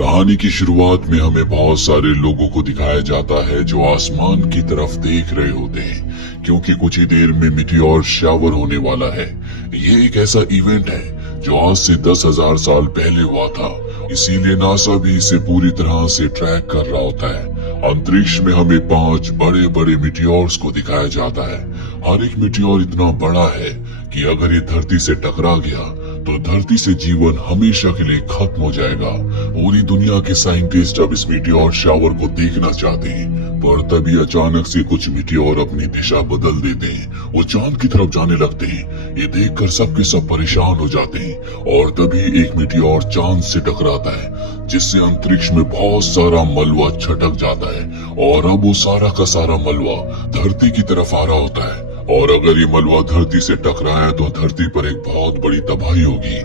कहानी की शुरुआत में हमें बहुत सारे लोगों को दिखाया जाता है जो आसमान की तरफ देख रहे होते हैं क्योंकि कुछ ही देर में मिटियोर शावर होने वाला है। ये एक ऐसा इवेंट है जो आज से 10,000 साल पहले हुआ था, इसीलिए नासा भी इसे पूरी तरह से ट्रैक कर रहा होता है। अंतरिक्ष में हमें 5 बड़े बड़े मिटियोर्स को दिखाया जाता है। हर एक मिटियोर इतना बड़ा है कि अगर ये धरती से टकरा गया तो धरती से जीवन हमेशा के लिए खत्म हो जाएगा। पूरी दुनिया के साइंटिस्ट अब इस मिटियोर शावर को देखना चाहते हैं, पर तभी अचानक से कुछ मिटियोर अपनी दिशा बदल देते हैं। वो चांद की तरफ जाने लगते हैं। ये देखकर सबके सब परेशान हो जाते हैं और तभी एक मिटियोर चांद से टकराता है, जिससे अंतरिक्ष में बहुत सारा मलबा छटक जाता है और अब वो सारा का सारा मलबा धरती की तरफ आ रहा होता है। और अगर ये मलबा धरती से टकराया तो धरती पर एक बहुत बड़ी तबाही होगी।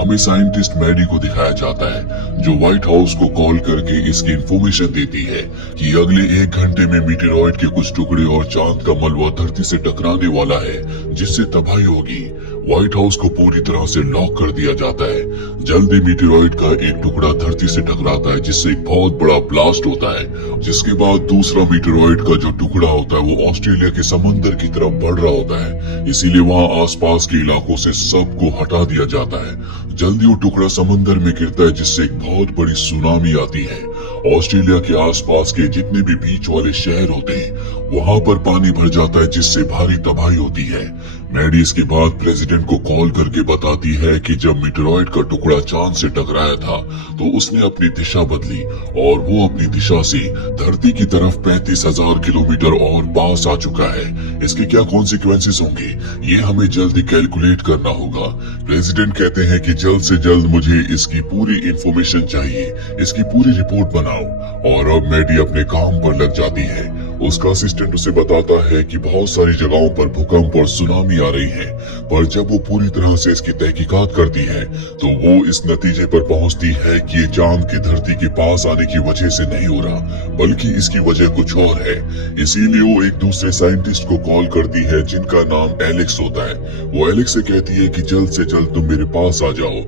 हमें साइंटिस्ट मैडी को दिखाया जाता है जो व्हाइट हाउस को कॉल करके इसकी इंफॉर्मेशन देती है कि अगले 1 घंटे में मीटेरॉइड के कुछ टुकड़े और चांद का मलबा धरती से टकराने वाला है, जिससे तबाही होगी। व्हाइट हाउस को पूरी तरह से लॉक कर दिया जाता है। जल्दी मीटेरॉइड का एक टुकड़ा धरती से टकराता है, जिससे एक बहुत बड़ा ब्लास्ट होता है। जिसके बाद दूसरा मीटेरॉइड का जो टुकड़ा होता है वो ऑस्ट्रेलिया के समंदर की तरफ बढ़ रहा होता है, इसीलिए वहाँ आसपास के इलाकों से सबको हटा दिया जाता है। जल्दी वो टुकड़ा समंदर में गिरता है, जिससे एक बहुत बड़ी सुनामी आती है। ऑस्ट्रेलिया के आसपास के जितने भी बीच वाले शहर होते हैं वहाँ पर पानी भर जाता है, जिससे भारी तबाही होती है। मैडी इसके बाद प्रेसिडेंट को कॉल करके बताती है कि जब मीटेरॉइड का टुकड़ा चांद से टकराया था तो उसने अपनी दिशा बदली और वो अपनी दिशा से धरती की तरफ 35,000 किलोमीटर और पास आ चुका है। इसके क्या कॉन्सिक्वेंसेस होंगे ये हमें जल्दी कैलकुलेट करना होगा। प्रेसिडेंट कहते हैं कि जल्द से जल्द मुझे इसकी पूरी इंफॉर्मेशन चाहिए, इसकी पूरी रिपोर्ट बनाओ। और अब मैडी अपने काम पर लग जाती है। उसका असिस्टेंट उसे बताता है कि बहुत सारी जगहों पर भूकंप और सुनामी आ रही है, पर जब वो पूरी तरह से इसकी तहकीकात करती है तो वो इस नतीजे पर पहुंचती है कि ये चांद की धरती के पास आने की वजह से नहीं हो रहा, बल्कि इसकी वजह कुछ और है। इसीलिए वो एक दूसरे साइंटिस्ट को कॉल करती है जिनका नाम एलेक्स होता है। वो एलेक्स से कहती है कि जल्द से जल्द तुम मेरे पास आ जाओ।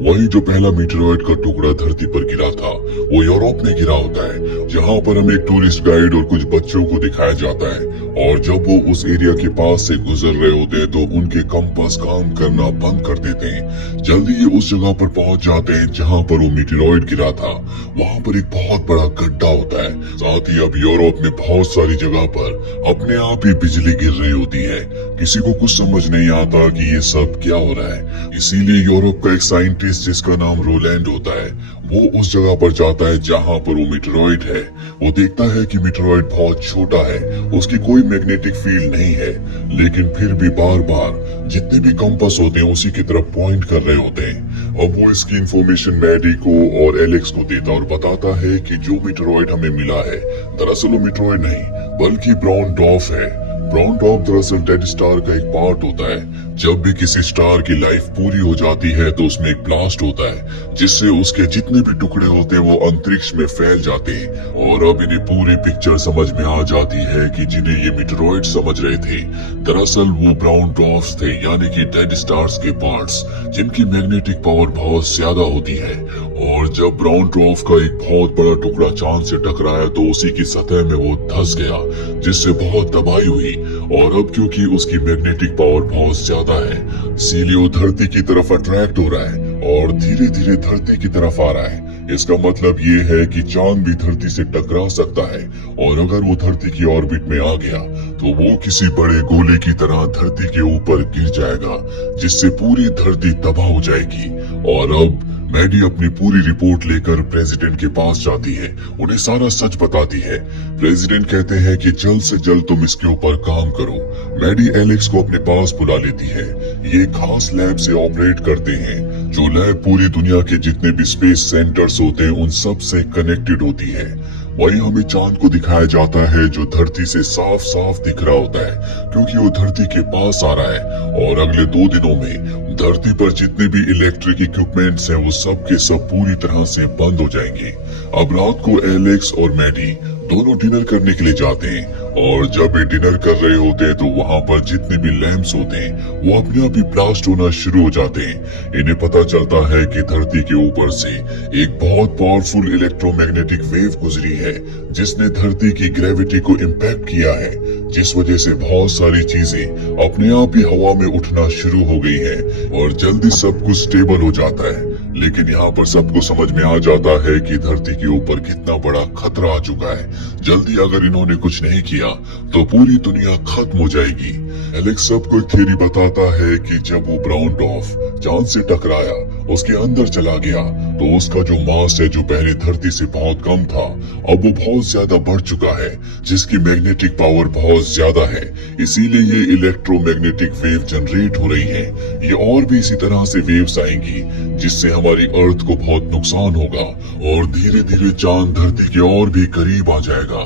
वही जो पहला मीटेरॉइड का टुकड़ा धरती पर गिरा था वो यूरोप में गिरा होता है, जहाँ पर हमें एक टूरिस्ट गाइड और कुछ बच्चों को दिखाया जाता है। और जब वो उस एरिया के पास से गुजर रहे होते हैं तो उनके कंपास काम करना बंद कर देते हैं। जल्दी ये उस जगह पर पहुंच जाते हैं जहाँ पर वो मीटेरॉइड गिरा था। वहाँ पर एक बहुत बड़ा गड्ढा होता है। साथ ही अब यूरोप में बहुत सारी जगह पर अपने आप ही बिजली गिर रही होती है। किसी को कुछ समझ नहीं आता कि ये सब क्या हो रहा है। इसीलिए यूरोप का एक साइंटिस्ट जिसका नाम रोलैंड होता है वो उस जगह पर जाता है जहाँ पर वो मीटेरॉइड है। वो देखता है कि मीटेरॉइड बहुत छोटा है, उसकी कोई मैग्नेटिक फील्ड नहीं है, लेकिन फिर भी बार बार जितने भी कंपास होते हैं उसी की तरफ पॉइंट कर रहे होते हैं। अब वो इसकी इंफॉर्मेशन मैडी को और एलेक्स को देता और बताता है कि जो मीटेरॉइड हमें मिला है दरअसल वो मीटेरॉइड नहीं बल्कि ब्राउन डॉर्फ है। ब्राउन डॉर्फ दरअसल डेड स्टार का एक पार्ट होता है। जब भी किसी स्टार की लाइफ पूरी हो जाती है तो उसमें एक ब्लास्ट होता है, जिससे उसके जितने भी टुकड़े होते हैं वो अंतरिक्ष में फैल जाते हैं। और अब इन्हें पूरी पिक्चर समझ में आ जाती है कि जिन्हें ये मीटेरॉइड समझ रहे थे दरअसल वो ब्राउन डॉर्फ्स थे, यानी कि डेड स्टार्स के पार्ट्स जिनकी मैग्नेटिक पावर बहुत ज्यादा होती है। और जब ब्राउन डॉर्फ का एक बहुत बड़ा टुकड़ा चांद से टकराया तो उसी की सतह में वो धंस गया, जिससे बहुत तबाही हुई। और अब क्योंकि उसकी मैग्नेटिक पावर बहुत ज्यादा है इसीलिए वो धरती की तरफ अट्रैक्ट हो रहा है और धीरे धीरे धरती की तरफ आ रहा है। इसका मतलब ये है कि चांद भी धरती से टकरा सकता है और अगर वो धरती की ऑर्बिट में आ गया तो वो किसी बड़े गोले की तरह धरती के ऊपर गिर जाएगा, जिससे पूरी धरती तबाह हो जाएगी। और अब मैडी अपनी पूरी रिपोर्ट लेकर प्रेसिडेंट के पास जाती है, उन्हें सारा सच बताती है। प्रेसिडेंट कहते हैं कि जल्द से जल्द तुम इसके ऊपर काम करो। मैडी एलेक्स को अपने पास बुला लेती है। ये खास लैब से ऑपरेट करते हैं, जो लैब पूरी दुनिया के जितने भी स्पेस सेंटर्स होते हैं उन सब से कनेक्टेड होती है। वहीं हमें चांद को दिखाया जाता है जो धरती से साफ साफ दिख रहा होता है क्योंकि वो धरती के पास आ रहा है। और अगले 2 दिनों में धरती पर जितने भी इलेक्ट्रिक इक्विपमेंट्स हैं वो सब के सब पूरी तरह से बंद हो जाएंगे। अब रात को एलेक्स और मैडी दोनों डिनर करने के लिए जाते हैं और जब ये डिनर कर रहे होते हैं तो वहाँ पर जितने भी लैंप्स होते हैं वो अपने आप ही ब्लास्ट होना शुरू हो जाते हैं। इन्हें पता चलता है कि धरती के ऊपर से एक बहुत पावरफुल इलेक्ट्रोमैग्नेटिक वेव गुजरी है जिसने धरती की ग्रेविटी को इम्पैक्ट किया है, जिस वजह से बहुत सारी चीजें अपने आप ही हवा में उठना शुरू हो गई है और जल्दी सब कुछ स्टेबल हो जाता है। लेकिन यहाँ पर सबको समझ में आ जाता है कि धरती के ऊपर कितना बड़ा खतरा आ चुका है। जल्दी अगर इन्होंने कुछ नहीं किया तो पूरी दुनिया खत्म हो जाएगी। एलेक्स सबको एक थ्योरी बताता है कि जब वो ब्राउन डॉर्फ चांद से टकराया, उसके अंदर चला गया, तो उसका जो मास है जो पहले धरती से बहुत कम था अब वो बहुत ज्यादा बढ़ चुका है, जिसकी मैग्नेटिक पावर बहुत ज्यादा है। इसीलिए ये इलेक्ट्रोमैग्नेटिक वेव जनरेट हो रही है। ये और भी इसी तरह से वेव्स आएंगी जिससे हमारी अर्थ को बहुत नुकसान होगा और धीरे धीरे चांद धरती के और भी करीब आ जाएगा।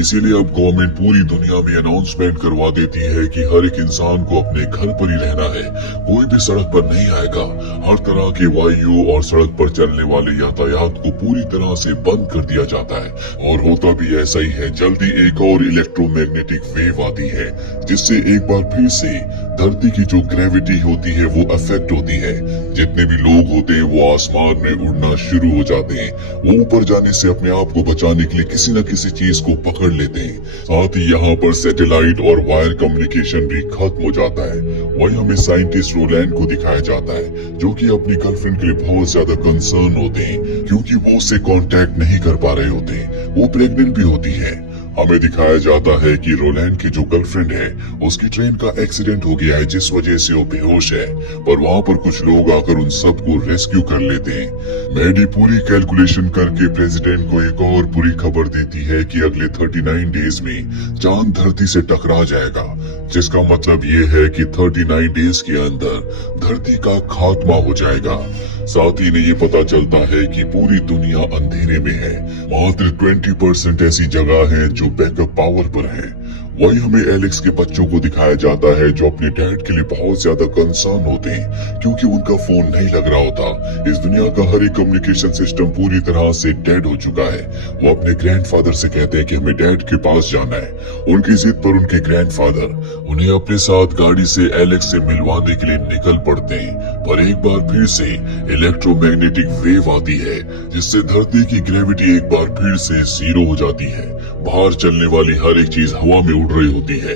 इसीलिए अब गवर्नमेंट पूरी दुनिया में अनाउंसमेंट करवा देती है कि हर एक इंसान को अपने घर पर ही रहना है, कोई भी सड़क पर नहीं आएगा। हर तरह के वायु और सड़क पर चलने वाले यातायात को पूरी तरह से बंद कर दिया जाता है और होता भी ऐसा ही है। जल्दी एक और इलेक्ट्रोमैग्नेटिक वेव आती है जिससे एक बार फिर से धरती की जो ग्रेविटी होती है वो अफेक्ट होती है। जितने भी लोग होते हैं वो आसमान में उड़ना शुरू हो जाते हैं। वो ऊपर जाने से अपने आप को बचाने के लिए किसी न किसी चीज को पकड़ लेते हैं। साथ ही यहाँ पर सैटेलाइट और वायर कम्युनिकेशन भी खत्म हो जाता है। वही हमें साइंटिस्ट रोलैंड को दिखाया जाता है जो कि अपनी गर्लफ्रेंड के लिए बहुत ज्यादा कंसर्न होते हैं क्योंकि वो उससे कांटेक्ट नहीं कर पा रहे होते। वो प्रेग्नेंट भी होती है। हमें दिखाया जाता है कि रोलैंड की जो गर्लफ्रेंड है उसकी ट्रेन का एक्सीडेंट हो गया है जिस वजह से वो बेहोश है, पर वहाँ पर कुछ लोग आकर उन सबको रेस्क्यू कर लेते हैं। मैडी पूरी कैलकुलेशन करके प्रेसिडेंट को एक और बुरी खबर देती है कि अगले 39 डेज में चांद धरती से टकरा जाएगा, जिसका मतलब ये है कि 39 डेज के अंदर धरती का खात्मा हो जाएगा। साथ ही इन्हें ये पता चलता है कि पूरी दुनिया अंधेरे में है, मात्र 20% ऐसी जगह है जो बैकअप पावर पर है। वही हमें एलेक्स के बच्चों को दिखाया जाता है जो अपने डैड के लिए बहुत ज्यादा कंसर्न होते हैं क्योंकि उनका फोन नहीं लग रहा होता। इस दुनिया का हर एक कम्युनिकेशन सिस्टम पूरी तरह से डेड हो चुका है। वो अपने ग्रैंडफादर से कहते हैं कि हमें डैड के पास जाना है। उनकी जिद पर उनके ग्रैंडफादर उन्हें अपने साथ गाड़ी से एलेक्स से मिलवाने के लिए निकल पड़ते हैं, पर एक बार फिर से इलेक्ट्रोमैग्नेटिक वेव आती है जिससे धरती की ग्रेविटी एक बार फिर से जीरो हो जाती है। बाहर चलने वाली हर एक चीज हवा में उड़ रही होती है।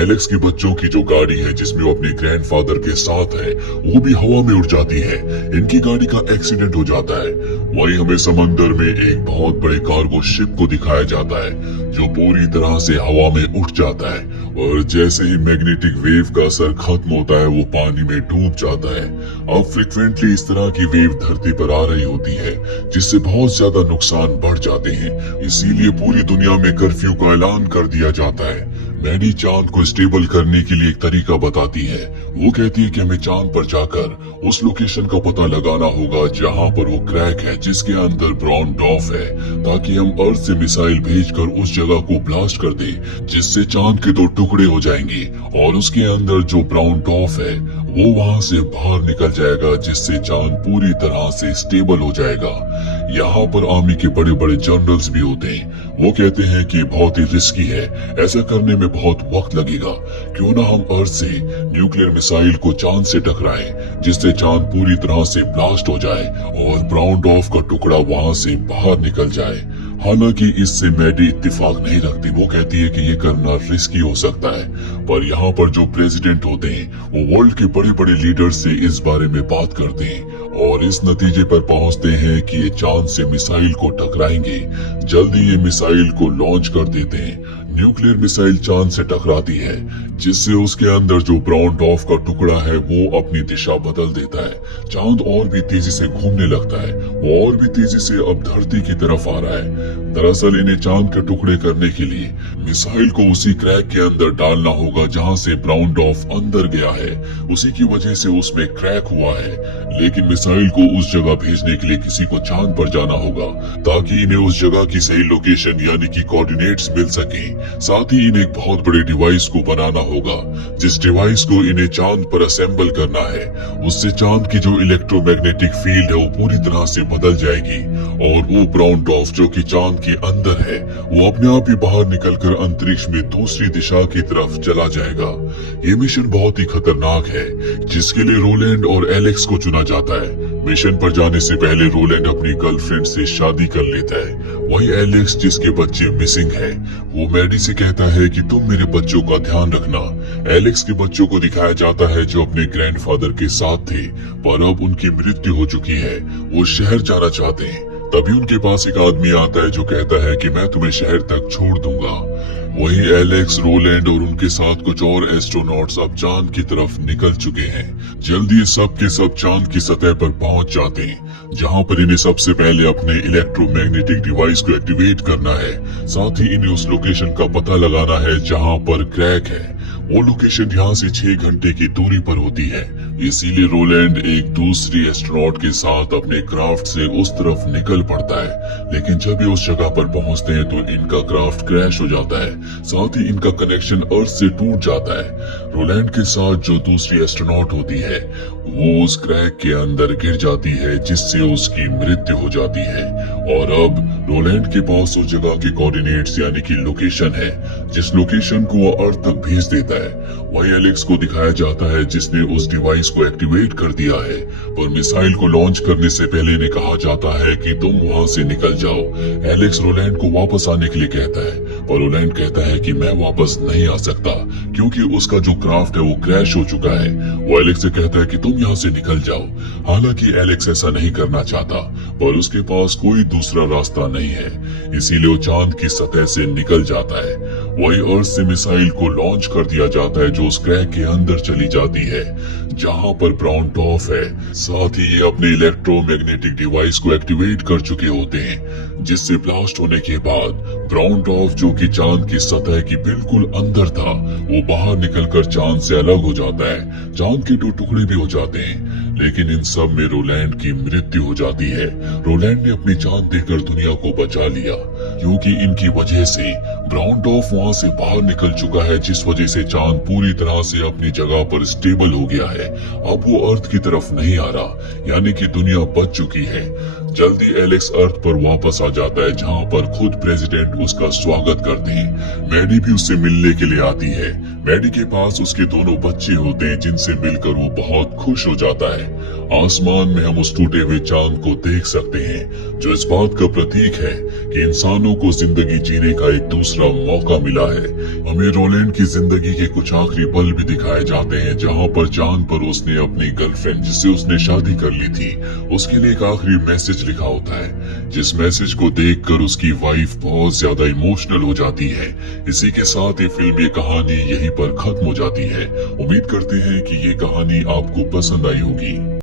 एलेक्स के बच्चों की जो गाड़ी है जिसमें वो अपने ग्रैंडफादर के साथ है वो भी हवा में उड़ जाती है। इनकी गाड़ी का एक्सीडेंट हो जाता है। वही हमें समंदर में एक बहुत बड़े कार्गो शिप को दिखाया जाता है जो पूरी तरह से हवा में उठ जाता है और जैसे ही मैग्नेटिक वेव का असर खत्म होता है वो पानी में डूब जाता है। अब फ्रिक्वेंटली इस तरह की वेव धरती पर आ रही होती है जिससे बहुत ज्यादा नुकसान बढ़ जाते हैं। इसीलिए पूरी दुनिया में कर्फ्यू का ऐलान कर दिया जाता है। मैडी चांद को स्टेबल करने के लिए एक तरीका बताती है। वो कहती है कि हमें चांद पर जाकर उस लोकेशन का पता लगाना होगा जहाँ पर वो क्रैक है जिसके अंदर ब्राउन डॉर्फ है, ताकि हम अर्थ से मिसाइल भेजकर उस जगह को ब्लास्ट कर दें जिससे चांद के 2 टुकड़े हो जाएंगे और उसके अंदर जो ब्राउन डॉर्फ है वो वहाँ से बाहर निकल जाएगा जिससे चांद पूरी तरह से स्टेबल हो जाएगा। यहाँ पर आर्मी के बड़े बड़े जनरल्स भी होते हैं। वो कहते हैं कि बहुत ही रिस्की है, ऐसा करने में बहुत वक्त लगेगा, क्यों ना हम अर्थ से न्यूक्लियर मिसाइल को चांद से टकराएं जिससे चांद पूरी तरह से ब्लास्ट हो जाए और ब्राउन डॉर्फ का टुकड़ा वहाँ से बाहर निकल जाए। हालांकि इससे मैडी इत्तेफाक नहीं रखती। वो कहती है कि ये करना रिस्की हो सकता है, पर यहाँ पर जो प्रेसिडेंट होते हैं वो वर्ल्ड के बड़े बड़े लीडर से इस बारे में बात करते हैं और इस नतीजे पर पहुंचते हैं कि ये चांद से मिसाइल को टकराएंगे। जल्दी ये मिसाइल को लॉन्च कर देते हैं। न्यूक्लियर मिसाइल चांद से टकराती है जिससे उसके अंदर जो ब्राउन डॉर्फ का टुकड़ा है वो अपनी दिशा बदल देता है। चांद और भी तेजी से घूमने लगता है, वो और भी तेजी से अब धरती की तरफ आ रहा है। दरअसल इन्हें चांद के टुकड़े करने के लिए मिसाइल को उसी क्रैक के अंदर डालना होगा जहां से ब्राउन डॉर्फ अंदर गया है। उसी की वजह से उसमें क्रैक हुआ है। लेकिन मिसाइल को उस जगह भेजने के लिए किसी को चांद पर जाना होगा ताकि इन्हें उस जगह की सही लोकेशन यानी कि कोऑर्डिनेट्स मिल सके। साथ ही इन्हें एक बहुत बड़े डिवाइस को बनाना होगा। जिस डिवाइस को इन्हें चांद पर असेंबल करना है, उससे चांद की जो इलेक्ट्रोमैग्नेटिक फील्ड है वो पूरी तरह से बदल जाएगी और वो ब्राउन डॉर्फ जो कि चांद के अंदर है, वो अपने आप ही बाहर निकलकर अंतरिक्ष में दूसरी दिशा की तरफ चला जाएगा। ये मिशन बहुत ही खतरनाक है, जिसके लिए रोलैंड और एलेक्स को चुना जाता है। मिशन पर जाने से पहले रोलैंड अपनी गर्लफ्रेंड से शादी कर लेता है। वही एलेक्स, जिसके बच्चे मिसिंग हैं, वो मैडी से कहता है कि तुम मेरे बच्चों का ध्यान रखना। एलेक्स के बच्चों को दिखाया जाता है जो अपने ग्रैंडफादर के साथ थे, पर अब उनकी मृत्यु हो चुकी है। वो शहर जाना चाहते हैं। तभी उनके पास एक आदमी आता है जो कहता है कि मैं तुम्हें शहर तक छोड़ दूंगा। वही एलेक्स, रोलैंड और उनके साथ कुछ और एस्ट्रोनॉट्स अब चांद की तरफ निकल चुके हैं। जल्दी ये सब के सब चांद की सतह पर पहुंच जाते हैं, जहां पर इन्हें सबसे पहले अपने इलेक्ट्रोमैग्नेटिक डिवाइस को एक्टिवेट करना है। साथ ही इन्हें उस लोकेशन का पता लगाना है जहां पर क्रैक है। वो लोकेशन यहाँ से 6 घंटे की दूरी पर होती है। इसीलिए रोलैंड एक दूसरी एस्ट्रोनॉट के साथ अपने क्राफ्ट से उस तरफ निकल पड़ता है, लेकिन जब ये उस जगह पर पहुंचते हैं तो इनका क्राफ्ट क्रैश हो जाता है। साथ ही इनका कनेक्शन अर्थ से टूट जाता है। रोलैंड के साथ जो दूसरी एस्ट्रोनॉट होती है, वो उस क्रैक के अंदर गिर जाती है, जिससे उसकी मृत्यु हो जाती है। और अब रोलैंड के पास उस जगह के कोऑर्डिनेट्स यानी कि लोकेशन है, जिस लोकेशन को वो अर्थ तक भेज देता है। वही एलेक्स को दिखाया जाता है जिसने उस डिवाइस को एक्टिवेट कर दिया है, पर मिसाइल को लॉन्च करने से पहले इन्हें कहा जाता है कि तुम वहां से निकल जाओ। एलेक्स रोलैंड को वापस आने के लिए कहता है, पर रोलैंड कहता है कि मैं वापस नहीं आ सकता क्योंकि उसका जो क्राफ्ट है वो क्रैश हो चुका है। वो एलेक्स से कहता है कि तुम यहाँ से निकल जाओ। हालांकि एलेक्स ऐसा नहीं करना चाहता, पर उसके पास कोई दूसरा रास्ता नहीं है, इसीलिए वो चांद की सतह से निकल जाता है। वही अर्थ से मिसाइल को लॉन्च कर दिया जाता है जो उस क्रैक के अंदर चली जाती है, जहां पर ब्राउन डॉर्फ है। साथ ही ये अपने इलेक्ट्रोमैग्नेटिक डिवाइस को एक्टिवेट कर चुके होते हैं, जिससे ब्लास्ट होने के बाद ब्राउन डॉर्फ जो कि चांद की सतह की बिल्कुल अंदर था, वो बाहर निकलकर चांद से अलग हो जाता है। चांद के 2 टुकड़े भी हो जाते हैं, लेकिन इन सब में रोलैंड की मृत्यु हो जाती है। रोलैंड ने अपनी जान देकर दुनिया को बचा लिया, क्योंकि इनकी वजह से ब्राउन डॉर्फ वहां से बाहर निकल चुका है, जिस वजह से चांद पूरी तरह से अपनी जगह पर स्टेबल हो गया है। अब वो अर्थ की तरफ नहीं आ रहा, यानी कि दुनिया बच चुकी है। जल्दी एलेक्स अर्थ पर वापस आ जाता है, जहां पर खुद प्रेसिडेंट उसका स्वागत करते हैं। मैडी भी उससे मिलने के लिए आती है। मैडी के पास उसके दोनों बच्चे होते हैं, जिनसे मिलकर वो बहुत खुश हो जाता है। आसमान में हम उस टूटे हुए चांद को देख सकते हैं, जो इस बात का प्रतीक है कि इंसानों को जिंदगी जीने का एक दूसरा मौका मिला है। हमें रोलैंड की जिंदगी के कुछ आखिरी पल भी दिखाए जाते हैं, जहां पर चांद पर उसने अपनी गर्लफ्रेंड, जिससे उसने शादी कर ली थी, उसके लिए एक आखिरी मैसेज लिखा होता है, जिस मैसेज को देखकर उसकी वाइफ बहुत ज्यादा इमोशनल हो जाती है। इसी के साथ ये फिल्म, ये कहानी यहीं पर खत्म हो जाती है। उम्मीद करते हैं कि ये कहानी आपको पसंद आई होगी।